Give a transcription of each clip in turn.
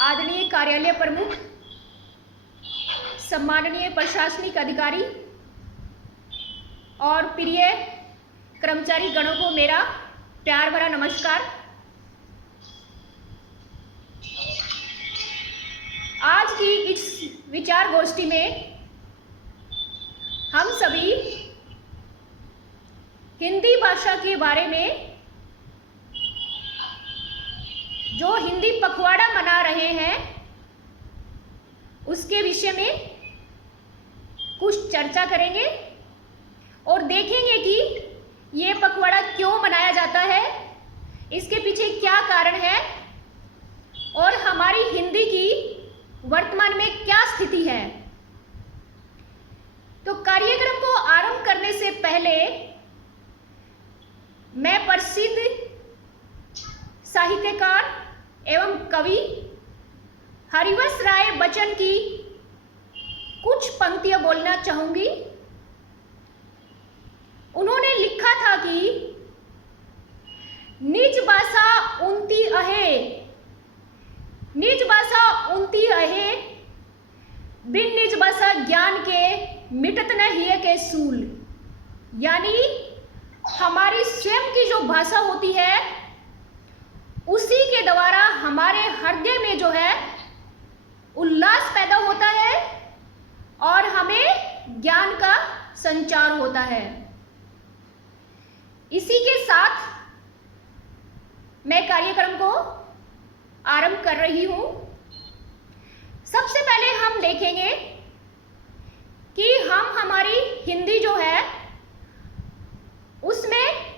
आदरणीय कार्यालय प्रमुख, सम्माननीय प्रशासनिक अधिकारी और प्रिय कर्मचारी गणों को मेरा प्यार भरा नमस्कार। आज की इस विचार गोष्ठी में हम सभी हिंदी भाषा के बारे में, जो हिंदी पखवाड़ा मना रहे हैं, उसके विषय में कुछ चर्चा करेंगे और देखेंगे कि ये पखवाड़ा क्यों मनाया जाता है, इसके पीछे क्या कारण है और हमारी हिंदी की वर्तमान में क्या स्थिति है। तो कार्यक्रम को आरंभ करने से पहले मैं प्रसिद्ध साहित्यकार एवं कवि हरिवंश राय बच्चन की कुछ पंक्तियां बोलना चाहूंगी। उन्होंने लिखा था कि निज भाषा उनती अहे, निज भाषा उनती अहे, बिन निज भाषा ज्ञान के मिटत न हिय के सूल। यानी हमारी स्वयं की जो भाषा होती है, उसी के द्वारा हमारे हृदय में जो है उल्लास पैदा होता है और हमें ज्ञान का संचार होता है। इसी के साथ मैं कार्यक्रम को आरंभ कर रही हूं। सबसे पहले हम देखेंगे कि हम हमारी हिंदी जो है उसमें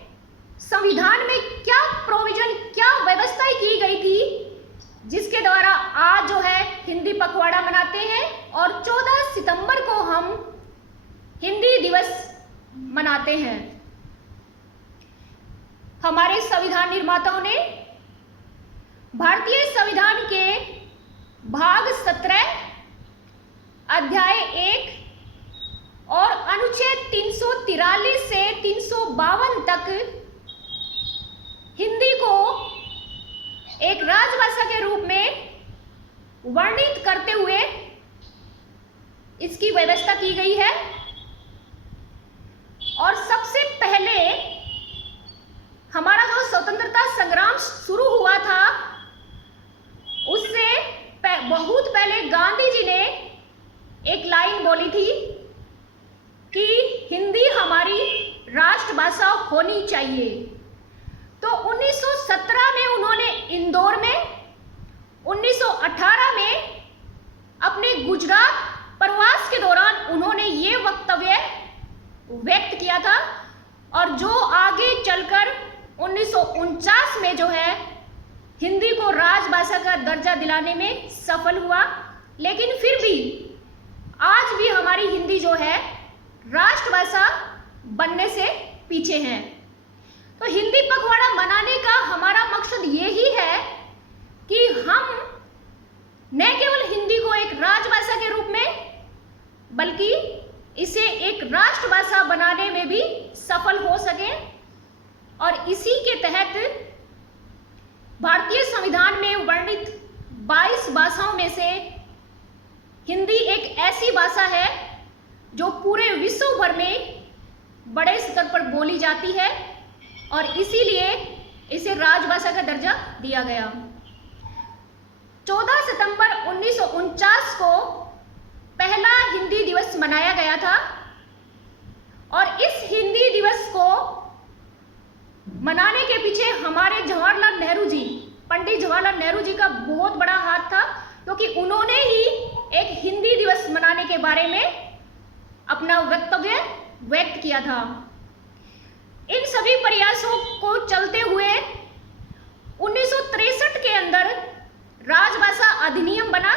संविधान में क्या प्रोविजन, क्या व्यवस्थाएं की गई थी, जिसके द्वारा आज जो है हिंदी पखवाड़ा मनाते हैं और 14 सितंबर को हम हिंदी दिवस मनाते हैं। हमारे संविधान निर्माताओं ने भारतीय संविधान के भाग 17 अध्याय 1 और अनुच्छेद 343 से 352 तक हिंदी को एक राजभाषा के रूप में वर्णित करते हुए इसकी व्यवस्था की गई है। और सबसे पहले हमारा जो स्वतंत्रता संग्राम शुरू हुआ था, उससे बहुत पहले गांधी जी ने एक लाइन बोली थी कि हिंदी हमारी राष्ट्रभाषा होनी चाहिए। तो 1917 में उन्होंने इंदौर में, 1918 में अपने गुजरात प्रवास के दौरान उन्होंने ये वक्तव्य व्यक्त किया था और जो आगे चलकर 1949 में जो है हिंदी को राजभाषा का दर्जा दिलाने में सफल हुआ। लेकिन फिर भी आज भी हमारी हिंदी जो है राष्ट्रभाषा बनने से पीछे है। तो हिंदी पखवाड़ा मनाने का हमारा मकसद यही है कि हम न केवल हिंदी को एक राजभाषा के रूप में, बल्कि इसे एक राष्ट्रभाषा बनाने में भी सफल हो सके। और इसी के तहत भारतीय संविधान में वर्णित 22 भाषाओं में से हिंदी एक ऐसी भाषा है जो पूरे विश्व भर में बड़े स्तर पर बोली जाती है और इसीलिए इसे राजभाषा का दर्जा दिया गया। 14 सितंबर 1949 को पहला हिंदी दिवस मनाया गया था और इस हिंदी दिवस को मनाने के पीछे हमारे जवाहरलाल नेहरू जी, पंडित जवाहरलाल नेहरू जी का बहुत बड़ा हाथ था, क्योंकि उन्होंने ही एक हिंदी दिवस मनाने के बारे में अपना वक्तव्य व्यक्त किया था। इन सभी प्रयासों को चलते हुए 1963 के अंदर राजभाषा अधिनियम बना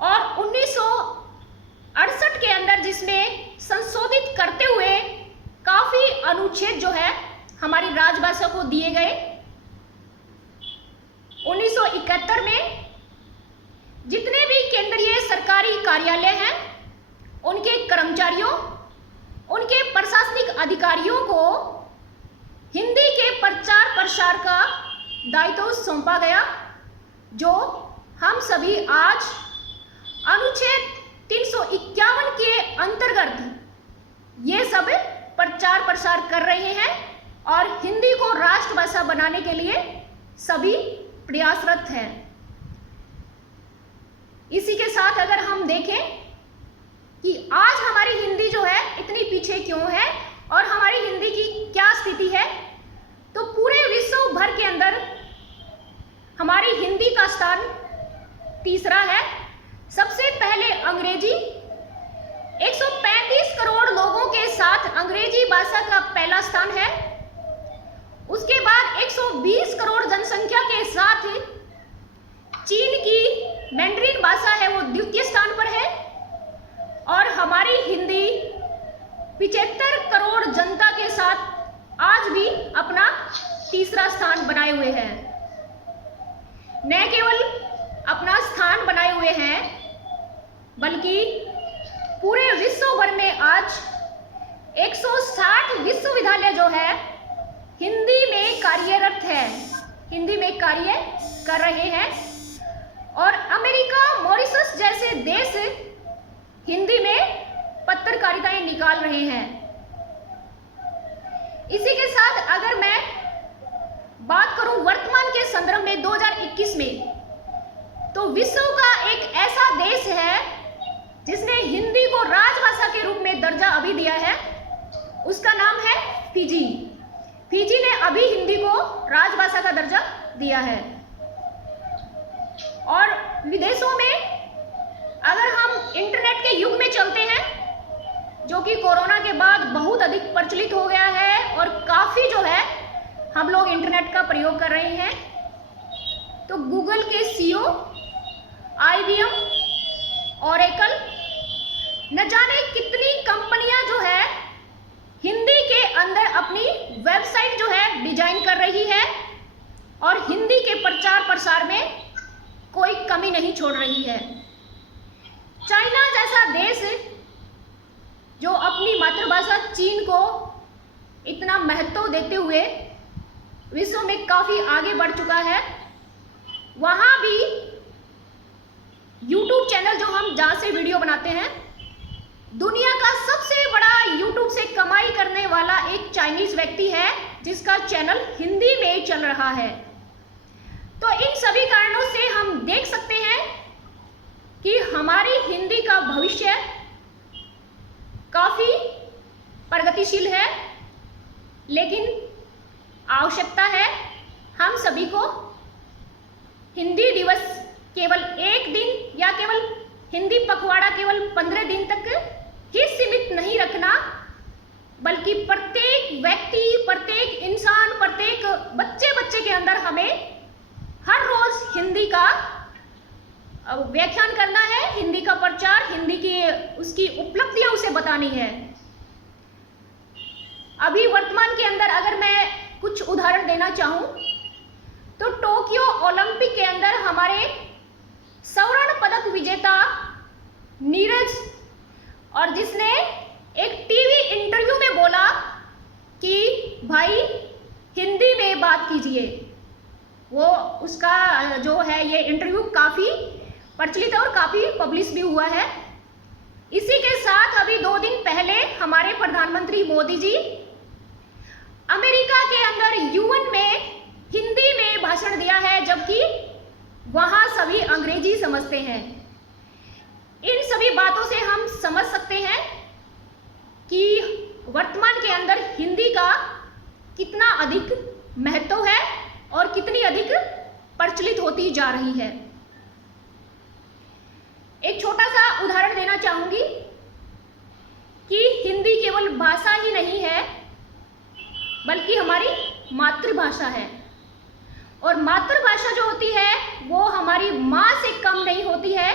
और 1968 के अंदर जिसमें संशोधित करते हुए काफी अनुच्छेद जो है हमारी राजभाषा को दिए गए। 1971 में जितने भी केंद्रीय सरकारी कार्यालय हैं, उनके कर्मचारियों, उनके प्रशासनिक अधिकारियों को हिंदी के प्रचार प्रसार का दायित्व सौंपा गया, जो हम सभी आज अनुच्छेद 351 के अंतर्गत ये सब प्रचार प्रसार कर रहे हैं और हिंदी को राष्ट्रभाषा बनाने के लिए सभी प्रयासरत हैं। इसी के साथ अगर हम देखें कि आज हमारी हिंदी जो है इतनी पीछे क्यों है और हमारी हिंदी की क्या स्थिति है, तो पूरे विश्व भर के अंदर हमारी हिंदी का स्थान तीसरा है। सबसे पहले अंग्रेजी, 135 करोड़ लोगों के साथ अंग्रेजी भाषा का पहला स्थान है। उसके बाद 120 करोड़ जनसंख्या के साथ चीन की मैंड्रीन भाषा है वो द्वितीय स्थान पर है और हमारी हिंदी 75 करोड़ जनता के साथ आज भी अपना तीसरा स्थान बनाए हुए है। न केवल अपना स्थान बनाए हुए हैं बल्कि पूरे विश्व भर में आज 160 विश्वविद्यालय जो है हिंदी में कार्यरत है, हिंदी में कार्य कर रहे हैं और अमेरिका, मॉरिशस जैसे देश हिंदी में पत्रकारिताएं निकाल रहे हैं। इसी के साथ अगर मैं बात करूं वर्तमान के संदर्भ में 2021 में, तो विश्व का एक ऐसा देश है जिसने हिंदी को राजभाषा के रूप में दर्जा अभी दिया है, उसका नाम है फिजी। फिजी ने अभी हिंदी को राजभाषा का दर्जा दिया है। और विदेशों में अगर हम इंटरनेट के युग में चलते हैं, जो कि कोरोना के बाद बहुत अधिक प्रचलित हो गया है और काफ़ी जो है हम लोग इंटरनेट का प्रयोग कर रहे हैं, तो गूगल के सीईओ, IBM, ओरेकल, न जाने कितनी कंपनियां जो है हिंदी के अंदर अपनी वेबसाइट जो है डिजाइन कर रही है और हिंदी के प्रचार प्रसार में कोई कमी नहीं छोड़ रही है। चाइना जैसा देश जो अपनी मातृभाषा चीन को इतना महत्व देते हुए विश्व में काफ़ी आगे बढ़ चुका है, वहाँ भी YouTube चैनल जो हम जहाँ से वीडियो बनाते हैं, दुनिया का सबसे बड़ा YouTube से कमाई करने वाला एक चाइनीज व्यक्ति है जिसका चैनल हिंदी में चल रहा है। तो इन सभी कारणों से हम देख सकते हैं कि हमारी हिंदी का भविष्य काफ़ी प्रगतिशील है, लेकिन आवश्यकता है हम सभी को हिंदी दिवस केवल एक दिन या केवल हिंदी पखवाड़ा केवल 15 दिन तक ही सीमित नहीं रखना, बल्कि प्रत्येक व्यक्ति, प्रत्येक इंसान, प्रत्येक बच्चे के अंदर हमें हर रोज हिंदी का व्याख्यान करना है, हिंदी का प्रचार, हिंदी की उसकी उपलब्धियां उसे बतानी है। अभी वर्तमान के अंदर अगर मैं कुछ उदाहरण देना चाहूं तो टोक्यो ओलंपिक के अंदर हमारे स्वर्ण पदक विजेता नीरज, और जिसने एक टीवी इंटरव्यू में बोला कि भाई हिंदी में बात कीजिए, वो उसका जो है ये इंटरव्यू काफ़ी प्रचलित है और काफ़ी पब्लिश भी हुआ है। इसी के साथ अभी 2 दिन पहले हमारे प्रधानमंत्री मोदी जी अमेरिका के अंदर UN में हिंदी में भाषण दिया है, जबकि वहाँ सभी अंग्रेजी समझते हैं। इन सभी बातों से हम समझ सकते हैं कि वर्तमान के अंदर हिंदी का कितना अधिक महत्व है और कितनी अधिक प्रचलित होती जा रही है। एक छोटा सा उदाहरण देना चाहूंगी कि हिंदी केवल भाषा ही नहीं है बल्कि हमारी मातृभाषा है, और मातृभाषा जो होती है वो हमारी माँ से कम नहीं होती है।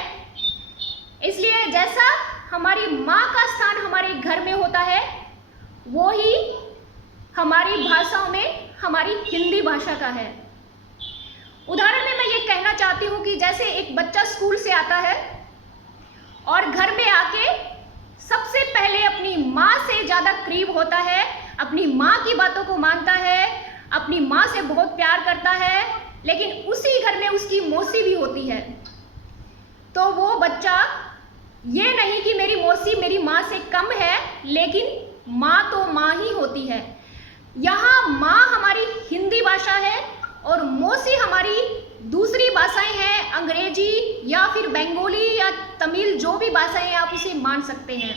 इसलिए जैसा हमारी माँ का स्थान हमारे घर में होता है, वो ही हमारी भाषाओं में हमारी हिंदी भाषा का है। उदाहरण में मैं ये कहना चाहती हूँ कि जैसे एक बच्चा स्कूल से आता है और घर में आके सबसे पहले अपनी माँ से ज़्यादा करीब होता है, अपनी माँ की बातों को मानता है, अपनी माँ से बहुत प्यार करता है, लेकिन उसी घर में उसकी मौसी भी होती है। तो वो बच्चा ये नहीं कि मेरी मौसी मेरी माँ से कम है, लेकिन माँ तो माँ ही होती है। यहाँ माँ हमारी हिंदी भाषा है और मौसी हमारी दूसरी भाषाएं हैं, अंग्रेजी या फिर बंगाली या तमिल, जो भी भाषाएं आप उसे मान सकते हैं।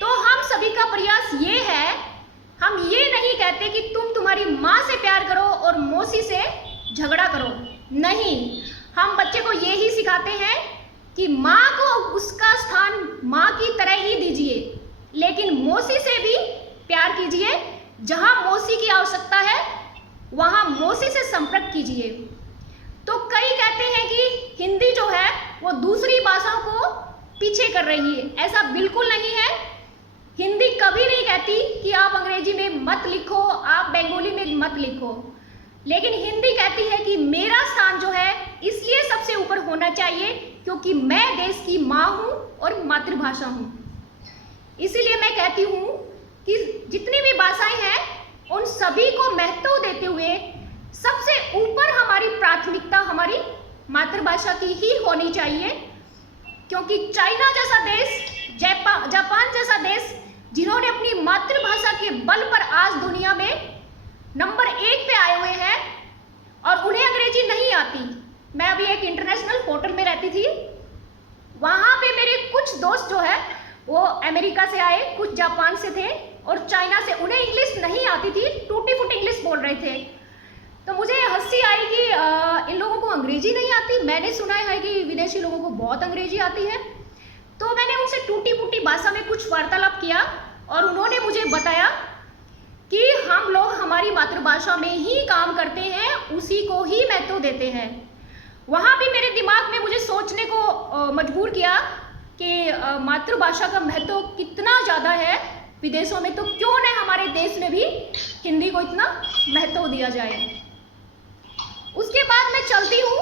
तो हम सभी का प्रयास ये है, हम ये नहीं कहते कि तुम तुम्हारी माँ से प्यार करो और मौसी से झगड़ा करो, नहीं, हम बच्चे को ये ही सिखाते हैं कि माँ को उसका स्थान माँ की तरह ही दीजिए, लेकिन मौसी से भी प्यार कीजिए। जहाँ मौसी की आवश्यकता है वहाँ मौसी से संपर्क कीजिए। तो कई कहते हैं कि हिंदी जो है वो दूसरी भाषाओं को पीछे कर रही है, ऐसा बिल्कुल नहीं है। हिंदी कभी नहीं कहती कि आप अंग्रेजी में मत लिखो, आप बंगाली में मत लिखो, लेकिन हिंदी कहती है कि मेरा स्थान जो है इसलिए सबसे ऊपर होना चाहिए क्योंकि मैं देश की माँ हूँ और मातृभाषा हूँ। इसीलिए मैं कहती हूँ कि जितनी भी भाषाएं हैं उन सभी को महत्व देते हुए सबसे ऊपर हमारी प्राथमिकता हमारी मातृभाषा की ही होनी चाहिए, क्योंकि चाइना जैसा देश, जापान जैसा देश, जिन्होंने अपनी मातृभाषा के बल पर आज दुनिया में नंबर 1 पे आए हुए हैं और उन्हें अंग्रेजी नहीं आती। मैं अभी एक इंटरनेशनल होटल में रहती थी, वहाँ पे मेरे कुछ दोस्त जो है वो अमेरिका से आए, कुछ जापान से थे और चाइना से, उन्हें इंग्लिश नहीं आती थी, टूटी फूटी इंग्लिश बोल रहे थे। तो मुझे हंसी आई कि इन लोगों को अंग्रेजी नहीं आती। मैंने सुना है कि विदेशी लोगों को बहुत अंग्रेजी आती है। तो मैंने उनसे टूटी फूटी भाषा में कुछ वार्तालाप किया और उन्होंने मुझे बताया कि हम लोग हमारी मातृभाषा में ही काम करते हैं, उसी को ही महत्व देते हैं। वहाँ भी मेरे दिमाग में मुझे सोचने को मजबूर किया कि मातृभाषा का महत्व कितना ज़्यादा है विदेशों में, तो क्यों न हमारे देश में भी हिंदी को इतना महत्व दिया जाए। उसके बाद मैं चलती हूँ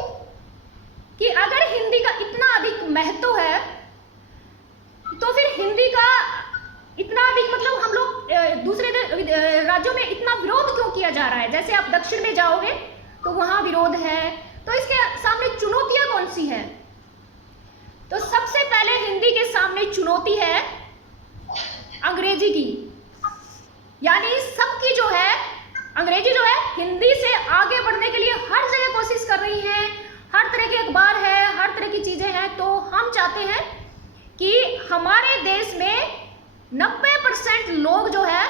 कि अगर हिंदी का इतना अधिक महत्व है तो फिर हिंदी का इतना अधिक मतलब हम लोग दूसरे राज्यों में इतना विरोध क्यों किया जा रहा है। जैसे आप दक्षिण में जाओगे तो वहाँ विरोध है, तो इसके सामने चुनौतियाँ कौन सी है? तो सबसे पहले हिंदी के सामने चुनौती है अंग्रेजी की, यानी सबकी जो है अंग्रेजी जो है हिंदी से आगे बढ़ने के लिए हर जगह कोशिश कर रही है, हर तरह के अखबार है, हर तरह की चीज़ें हैं। तो हम चाहते हैं कि हमारे देश में 90% लोग जो है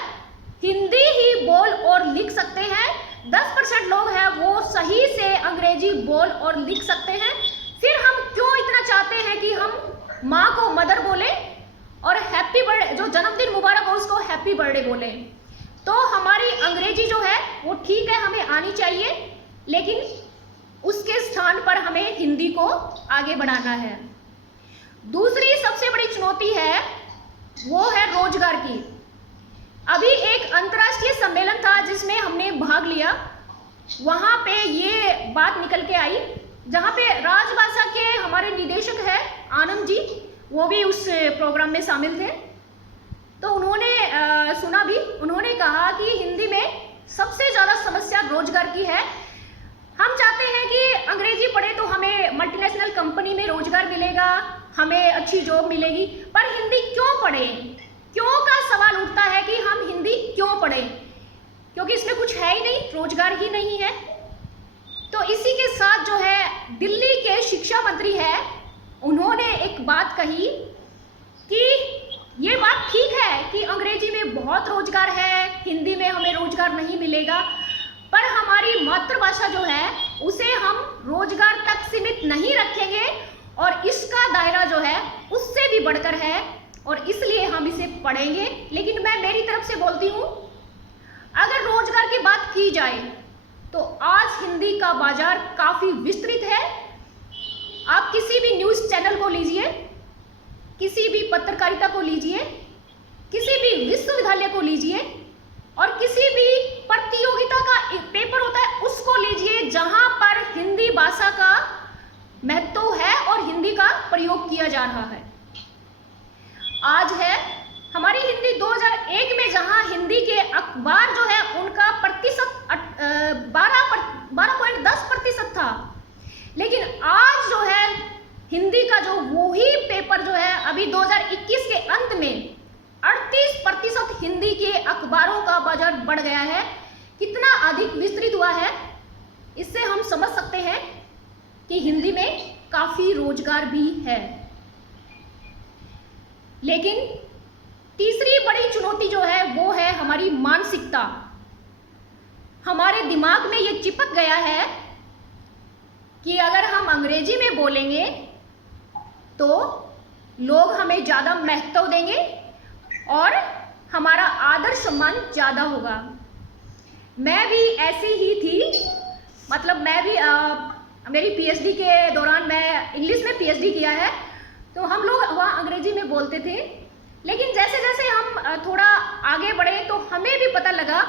हिंदी ही बोल और लिख सकते हैं, 10% लोग हैं वो सही से अंग्रेजी बोल और लिख सकते हैं। फिर हम क्यों इतना चाहते हैं कि हम माँ को मदर बोले और हैप्पी बर्थडे, जो जन्मदिन मुबारक हो उसको हैप्पी बर्थडे बोले। तो हमारी अंग्रेजी जो है वो ठीक है, हमें आनी चाहिए, लेकिन उसके स्थान पर हमें हिंदी को आगे बढ़ाना है। दूसरी सबसे बड़ी चुनौती है वो है रोजगार की। अभी एक अंतर्राष्ट्रीय सम्मेलन था जिसमें हमने भाग लिया, वहाँ पे ये बात निकल के आई, जहाँ पे राजभाषा के हमारे निदेशक है आनंद जी, वो भी उस प्रोग्राम में शामिल थे। तो उन्होंने सुना भी, उन्होंने कहा कि हिंदी में सबसे ज़्यादा समस्या रोजगार की है। हम चाहते हैं कि अंग्रेजी पढ़े तो हमें मल्टीनेशनल कंपनी में रोजगार मिलेगा, हमें अच्छी जॉब मिलेगी, पर हिंदी क्यों पढ़ें? क्यों का सवाल उठता है कि हम हिंदी क्यों पढ़ें, क्योंकि इसमें कुछ है ही नहीं, रोजगार ही नहीं है। तो इसी के साथ जो है दिल्ली के शिक्षा मंत्री है, उन्होंने एक बात कही कि ये बात ठीक है कि अंग्रेजी में बहुत रोजगार है, हिंदी में हमें रोजगार नहीं मिलेगा, पर हमारी मातृभाषा जो है उसे हम रोजगार तक सीमित नहीं रखेंगे और इसका दायरा जो है उससे भी बढ़कर है और इसलिए हम इसे पढ़ेंगे। लेकिन मैं मेरी तरफ से बोलती हूँ, अगर रोजगार की बात की जाए तो आज हिंदी का बाजार काफ़ी विस्तृत है। आप किसी भी न्यूज़ चैनल को लीजिए, किसी भी पत्रकारिता को लीजिए, किसी भी विश्वविद्यालय को लीजिए और किसी भी प्रतियोगिता का एक पेपर होता है उसको लीजिए, जहाँ पर हिंदी भाषा का महत्व है और हिंदी का प्रयोग किया जा रहा है। आज है हमारी हिंदी 2001 में, जहाँ हिंदी के अखबार जो है उनका प्रतिशत 12.10% था। लेकिन आज जो है हिंदी का जो वही पेपर जो है अभी 2021 के अंत में 38% हिंदी के अखबारों का बाजार बढ़ गया है। कितना अधिक विस्तृत हुआ है, इससे हम समझ सकते हैं कि हिंदी में काफी रोजगार भी है। लेकिन तीसरी बड़ी चुनौती जो है वो है हमारी मानसिकता। हमारे दिमाग में ये चिपक गया है कि अगर हम अंग्रेजी में बोलेंगे तो लोग हमें ज़्यादा महत्व देंगे और हमारा आदर सम्मान ज़्यादा होगा। मैं भी ऐसी ही थी, मतलब मैं भी मेरी पीएचडी के दौरान मैं इंग्लिश में पीएचडी किया है, तो हम लोग वहाँ अंग्रेजी में बोलते थे। लेकिन जैसे जैसे हम थोड़ा आगे बढ़े तो हमें भी पता लगा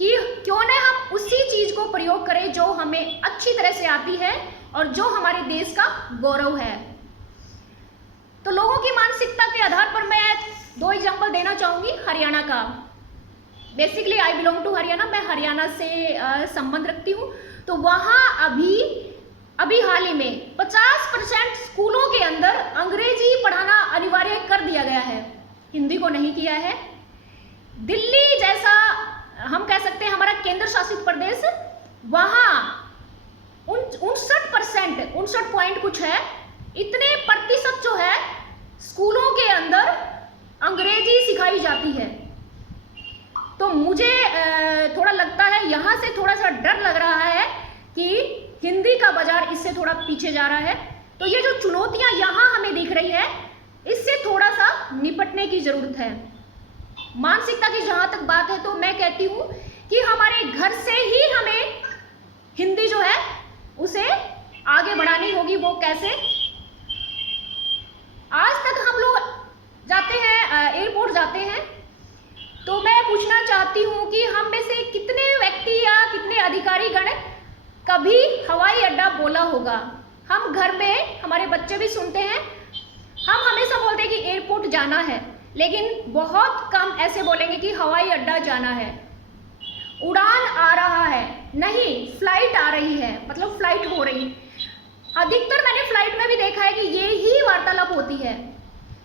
कि क्यों न हम उसी चीज़ को प्रयोग करें जो हमें अच्छी तरह से आती है और जो हमारे देश का गौरव है। तो लोगों की मानसिकता के आधार पर मैं 2 एग्जाम्पल देना चाहूँगी हरियाणा का। Basically I belong to Haryana, मैं हरियाणा से संबंध रखती हूँ। तो वहाँ अभी हाल ही में 50% स्कूलों के अंदर अंग्रेजी पढ़ाना अनिवार्य कर दिया गया है, हिंदी को नहीं किया है। दिल्ली जैसा हम कह सकते हैं हमारा केंद्र शासित प्रदेश, वहाँ 59 पॉइंट कुछ है, इतने प्रतिशत जो है स्कूलों के अंदर अंग्रेजी सिखाई जाती है। तो मुझे थोड़ा लगता है, यहाँ से थोड़ा सा डर लग रहा है कि हिंदी का बाजार इससे थोड़ा पीछे जा रहा है। तो ये जो चुनौतियाँ यहाँ हमें दिख रही है, इससे थोड़ा सा निपटने की जरूरत है। मानसिकता की जहाँ तक बात है तो मैं कहती हूँ कि हमारे घर से ही हमें हिंदी जो है उसे आगे बढ़ानी होगी। वो कैसे? आज तक हम लोग जाते हैं, एयरपोर्ट जाते हैं, तो मैं पूछना चाहती हूँ कि हम में से कितने व्यक्ति या कितने अधिकारी गण कभी हवाई अड्डा बोला होगा। हम घर में हमारे बच्चे भी सुनते हैं, हम हमेशा बोलते हैं कि एयरपोर्ट जाना है, लेकिन बहुत कम ऐसे बोलेंगे कि हवाई अड्डा जाना है। उड़ान आ रहा है, नहीं फ्लाइट आ रही है, मतलब फ्लाइट हो रही। अधिकतर मैंने फ्लाइट में भी देखा है कि ये ही वार्तालाप होती है।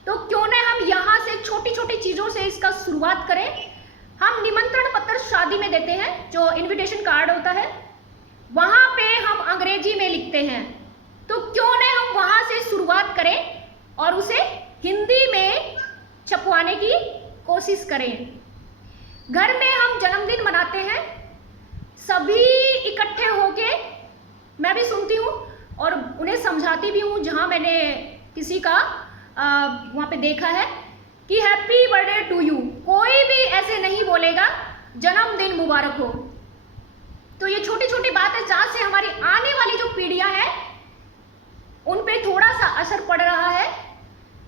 तो क्यों न हम यहाँ से छोटी छोटी चीज़ों से इसका शुरुआत करें। हम निमंत्रण पत्र शादी में देते हैं, जो इनविटेशन कार्ड होता है, वहाँ पे हम अंग्रेजी में लिखते हैं। तो क्यों न हम वहाँ से शुरुआत करें और उसे हिंदी में छपवाने की कोशिश करें। घर में हम जन्मदिन मनाते हैं, सभी इकट्ठे होके, मैं भी सुनती हूँ और उन्हें समझाती भी हूँ जहाँ मैंने किसी का वहाँ पे देखा है कि हैप्पी बर्थडे टू यू। कोई भी ऐसे नहीं बोलेगा जन्मदिन मुबारक हो। तो ये छोटी छोटी बात है जहाँ से हमारी आने वाली जो पीढ़ियाँ हैं उन पे थोड़ा सा असर पड़ रहा है।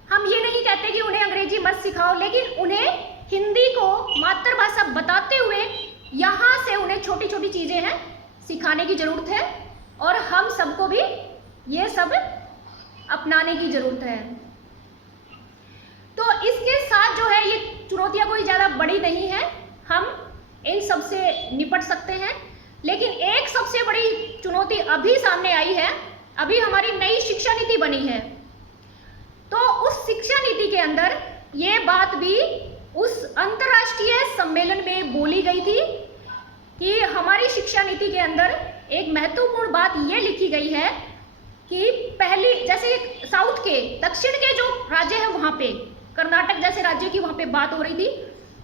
हम ये नहीं कहते कि उन्हें अंग्रेजी मत सिखाओ, लेकिन उन्हें हिंदी को मातृभाषा बताते हुए यहाँ से उन्हें छोटी छोटी चीज़ें हैं सिखाने की ज़रूरत है, और हम सबको भी ये सब अपनाने की ज़रूरत है। तो इसके साथ जो है ये चुनौतियाँ कोई ज़्यादा बड़ी नहीं है, हम इन सब से निपट सकते हैं। लेकिन एक सबसे बड़ी चुनौती अभी सामने आई है, अभी हमारी नई शिक्षा नीति बनी है। तो उस शिक्षा नीति के अंदर ये बात भी उस अंतर्राष्ट्रीय सम्मेलन में बोली गई थी कि हमारी शिक्षा नीति के अंदर एक महत्वपूर्ण बात ये लिखी गई है कि पहली, जैसे साउथ के दक्षिण के जो राज्य है वहाँ पे, कर्नाटक जैसे राज्य की वहाँ पे बात हो रही थी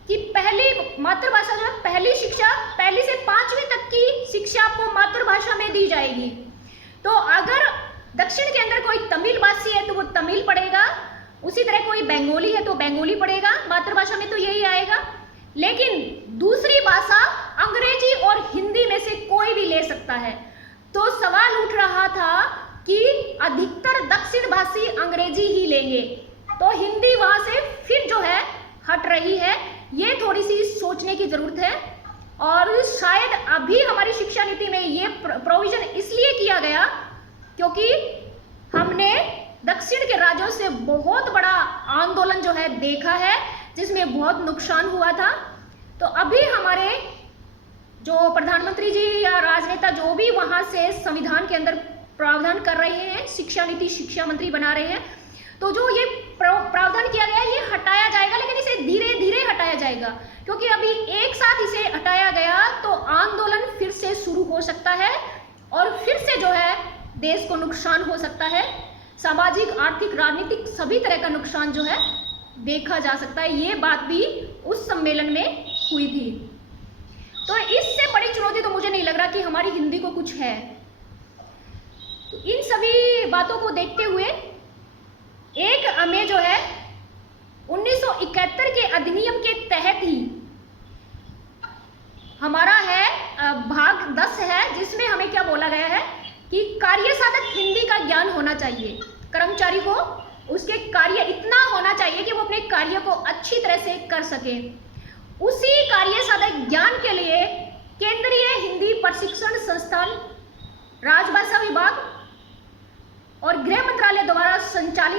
कि पहली मातृभाषा जो है, पहली शिक्षा 1 से 5वीं तक की शिक्षा आपको मातृभाषा में दी जाएगी। तो अगर दक्षिण के अंदर कोई तमिल भाषी है तो वो तमिल पढ़ेगा, उसी तरह कोई बंगाली है तो बंगाली पढ़ेगा, मातृभाषा में तो यही आएगा। लेकिन दूसरी भाषा अंग्रेजी और हिंदी में से कोई भी ले सकता है। तो सवाल उठ रहा था कि अधिकतर दक्षिण भाषी अंग्रेजी ही लेंगे, तो हिंदी वहाँ से फिर जो है हट रही है। ये थोड़ी सी सोचने की जरूरत है, और शायद अभी हमारी शिक्षा नीति में ये प्रोविजन इसलिए किया गया क्योंकि हमने दक्षिण के राज्यों से बहुत बड़ा आंदोलन जो है देखा है, जिसमें बहुत नुकसान हुआ था। तो अभी हमारे जो प्रधानमंत्री जी या राजनेता जो भी वहाँ से संविधान के अंदर प्रावधान कर रहे हैं, शिक्षा नीति शिक्षा मंत्री बना रहे हैं, तो जो ये प्रावधान किया गया है ये हटाया जाएगा, लेकिन इसे धीरे धीरे हटाया जाएगा, क्योंकि अभी एक साथ इसे हटाया गया तो आंदोलन फिर से शुरू हो सकता है और फिर से जो है देश को नुकसान हो सकता है, सामाजिक आर्थिक राजनीतिक सभी तरह का नुकसान जो है देखा जा सकता है। ये बात भी उस सम्मेलन में हुई थी। तो इससे बड़ी चुनौती तो मुझे नहीं लग रहा कि हमारी हिंदी को कुछ है। तो इन सभी बातों को देखते हुए 1 मई जो है 1971 के अधिनियम के तहत ही हमारा है भाग 10 है, जिसमें हमें क्या बोला गया है कि कार्य साधक हिंदी का ज्ञान होना चाहिए। कर्मचारी को उसके कार्य इतना होना चाहिए कि वो अपने कार्य को अच्छी तरह से कर सके। उसी कार्य साधक ज्ञान के लिए केंद्रीय हिंदी प्रशिक्षण संस्थान, राजभाषा विभाग और गृह मंत्रालय द्वारा संचालित